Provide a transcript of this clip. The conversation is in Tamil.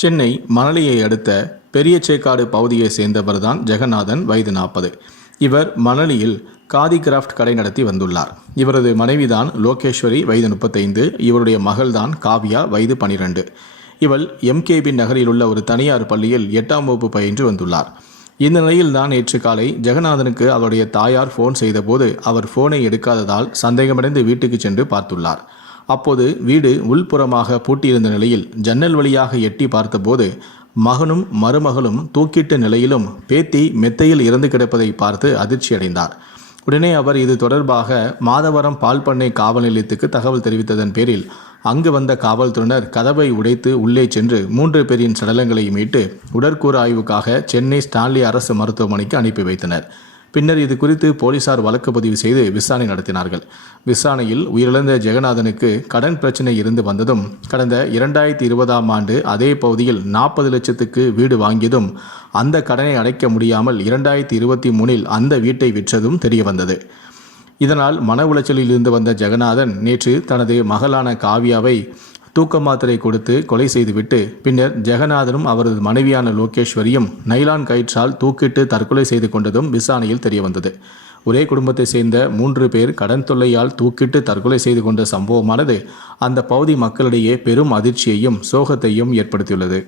சென்னை மணலியை அடுத்த பெரிய சேக்காடு பகுதியை சேர்ந்தவர்தான் ஜெகநாதன் வயது நாற்பது. இவர் மணலியில் காதி கிராஃப்ட் கடை நடத்தி வந்துள்ளார். இவரது மனைவிதான் லோகேஸ்வரி வயது முப்பத்தைந்து. இவருடைய மகள்தான் காவ்யா வயது பனிரெண்டு. இவள் எம்கேபி நகரில் உள்ள ஒரு தனியார் பள்ளியில் எட்டாம் வகுப்பு பயின்று வந்துள்ளார். இந்த நிலையில்தான் நேற்று காலை ஜெகநாதனுக்கு அவருடைய தாயார் ஃபோன் செய்தபோது அவர் ஃபோனை எடுக்காததால் சந்தேகமடைந்து வீட்டுக்கு சென்று பார்த்துள்ளார். அப்போது வீடு உள்புறமாக பூட்டியிருந்த நிலையில் ஜன்னல் வழியாக எட்டி பார்த்தபோது மகனும் மருமகளும் தூக்கிட்ட நிலையிலும் பேத்தி மெத்தையில் இறந்து கிடப்பதை பார்த்து அதிர்ச்சியடைந்தார் உடனே அவர் இது தொடர்பாக மாதவரம் பால் பண்ணை காவல் நிலையத்துக்கு தகவல் தெரிவித்ததன் பேரில் அங்கு வந்த காவல்துறையினர் கதவை உடைத்து உள்ளே சென்று மூன்று பேரின் சடலங்களை மீட்டு உடற்கூறு ஆய்வுக்காக சென்னை ஸ்டான்லி அரசு மருத்துவமனைக்கு அனுப்பி வைத்தனர். பின்னர் இது குறித்து போலீசார் வழக்கு பதிவு செய்து விசாரணை நடத்தினார்கள். விசாரணையில் உயிரிழந்த ஜெகநாதனுக்கு கடன் பிரச்சனை இருந்து வந்ததும் கடந்த இரண்டாயிரத்தி இருபதாம் ஆண்டு அதே பகுதியில் நாற்பது லட்சத்துக்கு வீடு வாங்கியதும் அந்த கடனை அடைக்க முடியாமல் இரண்டாயிரத்தி இருபத்தி மூணில் அந்த வீட்டை விற்றதும் தெரியவந்தது. இதனால் மன உளைச்சலில் இருந்து வந்த ஜெகநாதன் நேற்று தனது மகளான காவியாவை தூக்க மாத்திரை கொடுத்து கொலை செய்துவிட்டு பின்னர் ஜெகநாதனும் அவரது மனைவியான லோகேஸ்வரியும் நைலான் கயிற்றால் தூக்கிட்டு தற்கொலை செய்து கொண்டதும் விசாரணையில் தெரியவந்தது. ஒரே குடும்பத்தை சேர்ந்த மூன்று பேர் கடன் தொல்லையால் தூக்கிட்டு தற்கொலை செய்து கொண்ட சம்பவமானது அந்த பகுதி மக்களிடையே பெரும் அதிர்ச்சியையும் சோகத்தையும் ஏற்படுத்தியுள்ளது.